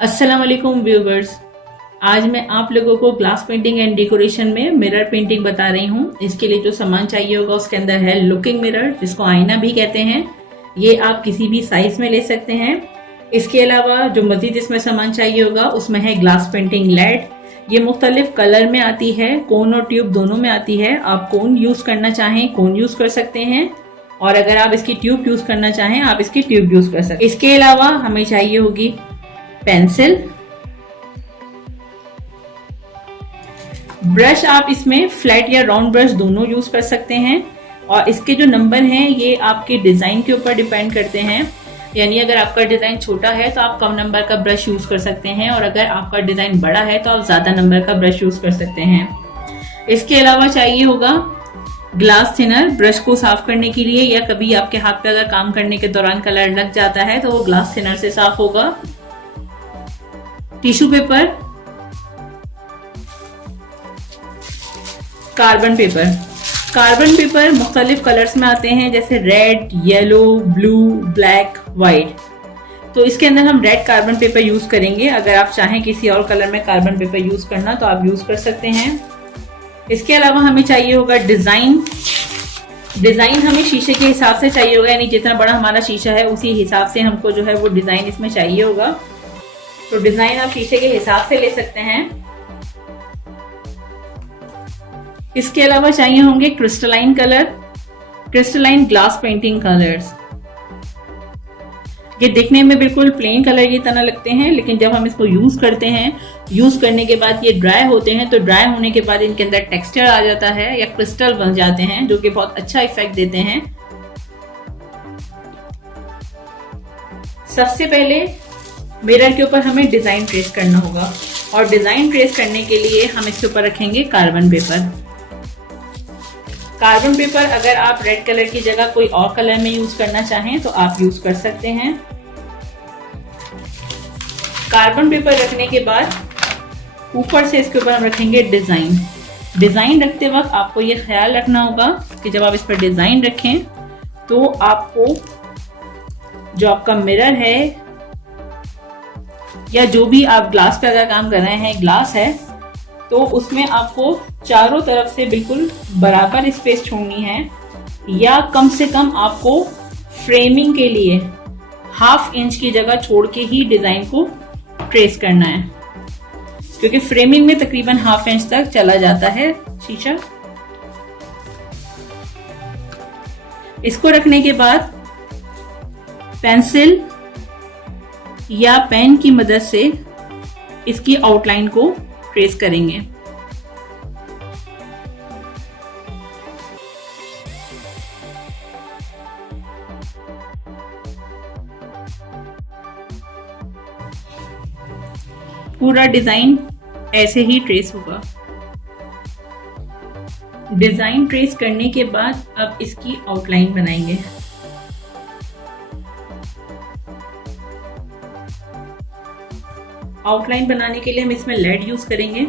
अस्सलाम वालेकुम व्यूवर्स। आज मैं आप लोगों को ग्लास पेंटिंग एंड डेकोरेशन में मिरर पेंटिंग बता रही हूँ। इसके लिए जो सामान चाहिए होगा उसके अंदर है लुकिंग मिरर, जिसको आईना भी कहते हैं। ये आप किसी भी साइज में ले सकते हैं। इसके अलावा जो मजीद इसमें सामान चाहिए होगा उसमें है ग्लास पेंटिंग लेड। ये मुख्तलिफ कलर में आती है, कोन और ट्यूब दोनों में आती है। आप कोन यूज करना चाहें कोन यूज कर सकते हैं, और अगर आप इसकी ट्यूब यूज करना चाहें आप इसकी ट्यूब यूज कर सकते हैं। इसके अलावा हमें चाहिए होगी पेंसिल, ब्रश। आप इसमें फ्लैट या राउंड ब्रश दोनों यूज कर सकते हैं, और इसके जो नंबर हैं ये आपके डिजाइन के ऊपर डिपेंड करते हैं। यानी अगर आपका डिजाइन छोटा है तो आप कम नंबर का ब्रश यूज कर सकते हैं, और अगर आपका डिजाइन बड़ा है तो आप ज्यादा नंबर का ब्रश यूज कर सकते हैं। इसके अलावा चाहिए होगा ग्लास थिनर, ब्रश को साफ करने के लिए, या कभी आपके हाथ पे अगर काम करने के दौरान कलर लग जाता है तो वो ग्लास थिनर से साफ होगा। Tissue paper, carbon paper. Carbon paper मुख्तलिफ कलर्स में आते हैं, जैसे red, yellow, blue, black, white. तो इसके अंदर हम रेड कार्बन पेपर यूज करेंगे। अगर आप चाहें किसी और कलर में कार्बन पेपर यूज करना तो आप यूज कर सकते हैं। इसके अलावा हमें चाहिए होगा डिजाइन। डिजाइन हमें शीशे के हिसाब से चाहिए होगा, यानी जितना बड़ा हमारा शीशा है उसी हिसाब से हमको जो है वो डिजाइन इसमें चाहिए होगा। तो डिजाइन आप शीशे के हिसाब से ले सकते हैं। इसके अलावा चाहिए होंगे crystalline colour, crystalline glass painting colours. ये दिखने में बिल्कुल प्लेन कलर की तरह लगते हैं, लेकिन जब हम इसको यूज करते हैं, यूज करने के बाद ये ड्राई होते हैं, तो ड्राई होने के बाद इनके अंदर टेक्सचर आ जाता है या क्रिस्टल बन जाते हैं, जो कि बहुत अच्छा इफेक्ट देते हैं। सबसे पहले मिरर के ऊपर हमें डिजाइन ट्रेस करना होगा, और डिजाइन ट्रेस करने के लिए हम इसके ऊपर रखेंगे कार्बन पेपर। कार्बन पेपर अगर आप रेड कलर की जगह कोई और कलर में यूज करना चाहें तो आप यूज कर सकते हैं। कार्बन पेपर रखने के बाद ऊपर से इसके ऊपर हम रखेंगे डिजाइन। डिजाइन रखते वक्त आपको ये ख्याल रखना होगा कि जब आप इस पर डिजाइन रखें तो आपको जो आपका मिरर है या जो भी आप ग्लास का अगर काम कर रहे हैं, ग्लास है, तो उसमें आपको चारों तरफ से बिल्कुल बराबर स्पेस छोड़नी है, या कम से कम आपको फ्रेमिंग के लिए 1/2 इंच की जगह छोड़ के ही डिजाइन को ट्रेस करना है, क्योंकि फ्रेमिंग में तकरीबन 1/2 इंच तक चला जाता है शीशा। इसको रखने के बाद पेंसिल या पेन की मदद से इसकी आउटलाइन को ट्रेस करेंगे। पूरा डिजाइन ऐसे ही ट्रेस होगा। डिजाइन ट्रेस करने के बाद अब इसकी आउटलाइन बनाएंगे। आउटलाइन बनाने के लिए हम इसमें लेड यूज करेंगे।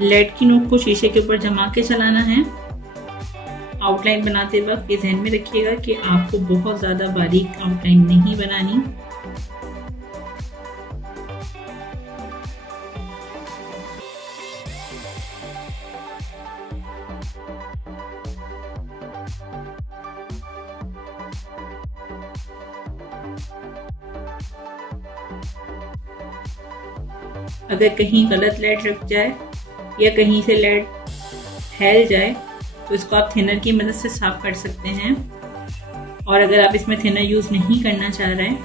लेड की नोक को शीशे के ऊपर जमा के चलाना है। आउटलाइन बनाते वक्त ये ध्यान में रखिएगा कि आपको बहुत ज्यादा बारीक आउटलाइन नहीं बनानी। अगर कहीं गलत लेड रख जाए या कहीं से लेड फैल जाए तो इसको आप थिनर की मदद से साफ कर सकते हैं। और अगर आप इसमें थिनर यूज नहीं करना चाह रहे हैं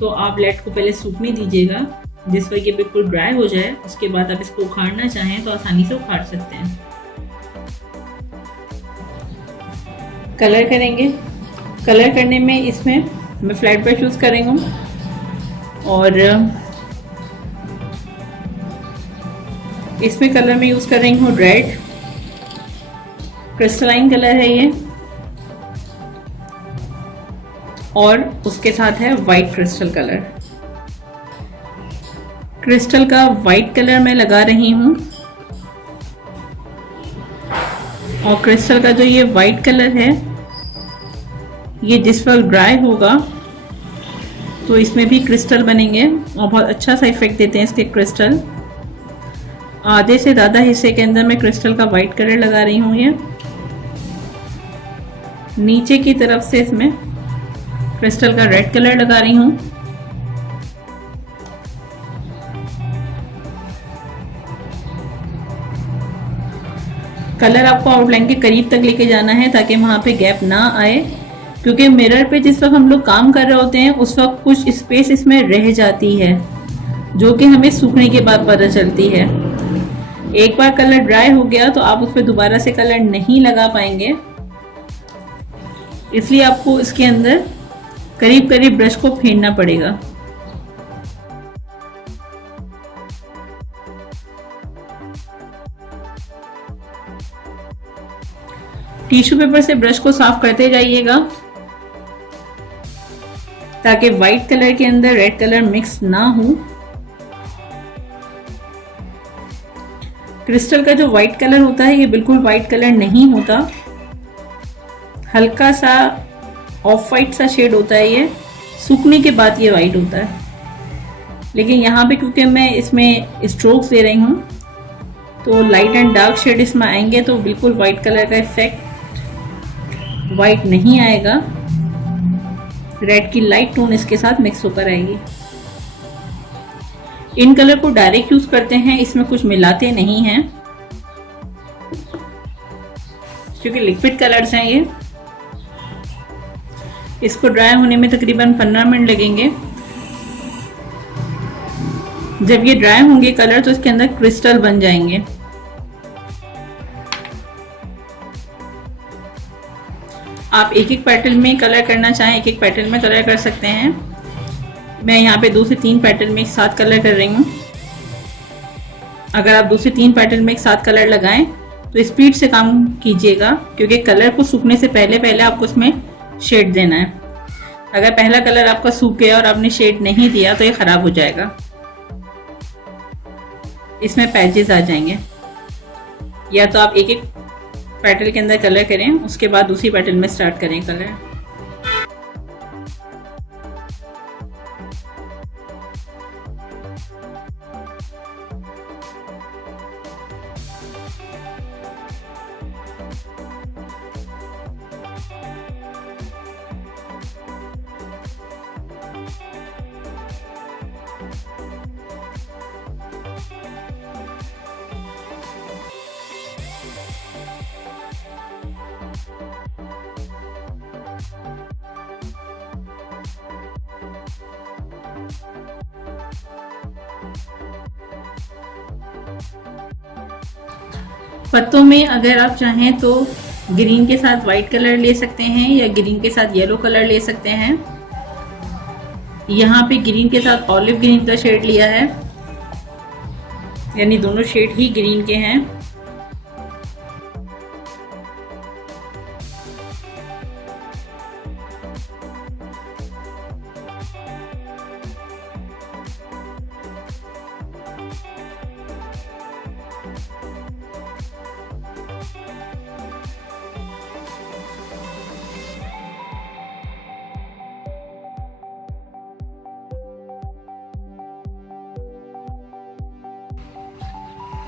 तो आप लेड को पहले सूखने दीजिएगा, जिस पर ये बिल्कुल ड्राई हो जाए। उसके बाद आप इसको उखाड़ना चाहें तो आसानी से उखाड़ सकते हैं। कलर करेंगे। कलर करने में इसमें मैं फ्लैट ब्रश यूज कर रही हूँ, और इसमें कलर में यूज कर रही हूँ रेड, क्रिस्टलाइन कलर है ये, और उसके साथ है वाइट क्रिस्टल कलर। क्रिस्टल का वाइट कलर मैं लगा रही हूँ और क्रिस्टल का जो ये वाइट कलर है, ये जिस वक्त ड्राई होगा तो इसमें भी क्रिस्टल बनेंगे और बहुत अच्छा सा इफेक्ट देते हैं इसके क्रिस्टल। आधे से ज़्यादा हिस्से के अंदर मैं क्रिस्टल का वाइट कलर लगा रही हूँ। ये नीचे की तरफ से इसमें क्रिस्टल का रेड कलर लगा रही हूँ। कलर आपको आउटलाइन के करीब तक लेके जाना है ताकि वहां पे गैप ना आए, क्योंकि मिरर पे जिस वक्त हम लोग काम कर रहे होते हैं उस वक्त कुछ स्पेस इसमें रह जाती है जो कि हमें सूखने के बाद पता चलती है। एक बार कलर ड्राई हो गया तो आप उस पर दोबारा से कलर नहीं लगा पाएंगे, इसलिए आपको इसके अंदर करीब करीब ब्रश को फेरना पड़ेगा। टिश्यू पेपर से ब्रश को साफ करते जाइएगा ताकि व्हाइट कलर के अंदर रेड कलर मिक्स ना हो। क्रिस्टल का जो व्हाइट कलर होता है ये बिल्कुल व्हाइट कलर नहीं होता, हल्का सा ऑफ वाइट सा शेड होता है। ये सूखने के बाद ये वाइट होता है, लेकिन यहाँ पे क्योंकि मैं इसमें स्ट्रोक्स दे रही हूँ तो लाइट एंड डार्क शेड इसमें आएंगे तो बिल्कुल व्हाइट कलर का इफेक्ट वाइट नहीं आएगा। रेड की लाइट टोन इसके साथ मिक्स होकर आएगी। इन कलर को डायरेक्ट यूज करते हैं, इसमें कुछ मिलाते नहीं हैं क्योंकि लिक्विड कलर्स हैं ये। इसको ड्राई होने में तकरीबन 15 मिनट लगेंगे। जब ये ड्राई होंगे कलर तो इसके अंदर क्रिस्टल बन जाएंगे। आप एक एक पेटल में कलर करना चाहें एक एक पेटल में कलर कर सकते हैं। मैं यहाँ पे 2 से 3 पेटल में एक साथ कलर कर रही हूँ। अगर आप 2 से 3 पेटल में एक साथ कलर लगाएं तो स्पीड से काम कीजिएगा, क्योंकि कलर को सूखने से पहले पहले आपको इसमें शेड देना है। अगर पहला कलर आपका सूख गया और आपने शेड नहीं दिया तो ये खराब हो जाएगा, इसमें पैचेस आ जाएंगे। या तो आप एक एक पेटल के अंदर कलर करें, उसके बाद दूसरी पेटल में स्टार्ट करें कलर। पत्तों में अगर आप चाहें तो ग्रीन के साथ वाइट कलर ले सकते हैं या ग्रीन के साथ येलो कलर ले सकते हैं। यहाँ पे ग्रीन के साथ ऑलिव ग्रीन का शेड लिया है, यानी दोनों शेड ही ग्रीन के हैं।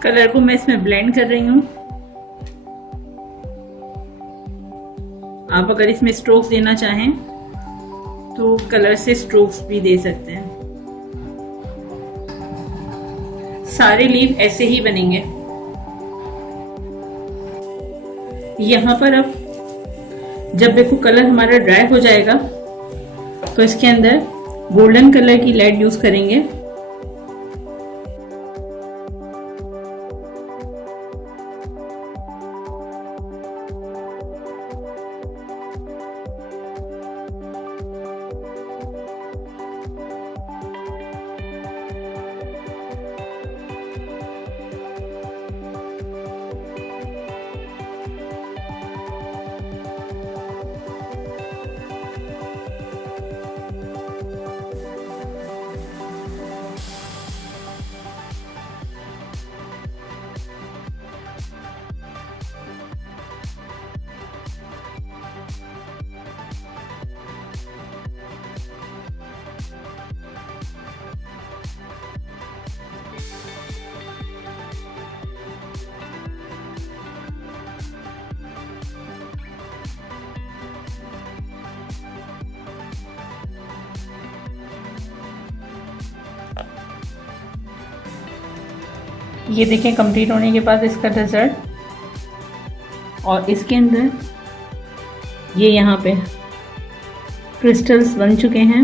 कलर को मैं इसमें ब्लेंड कर रही हूँ। आप अगर इसमें स्ट्रोक्स देना चाहें तो कलर से स्ट्रोक्स भी दे सकते हैं। सारे लीफ ऐसे ही बनेंगे। यहाँ पर अब जब देखो कलर हमारा ड्राई हो जाएगा तो इसके अंदर गोल्डन कलर की लेड यूज करेंगे। ये देखें कंप्लीट होने के बाद इसका रिजल्ट। और इसके अंदर ये यहाँ पे क्रिस्टल्स बन चुके हैं।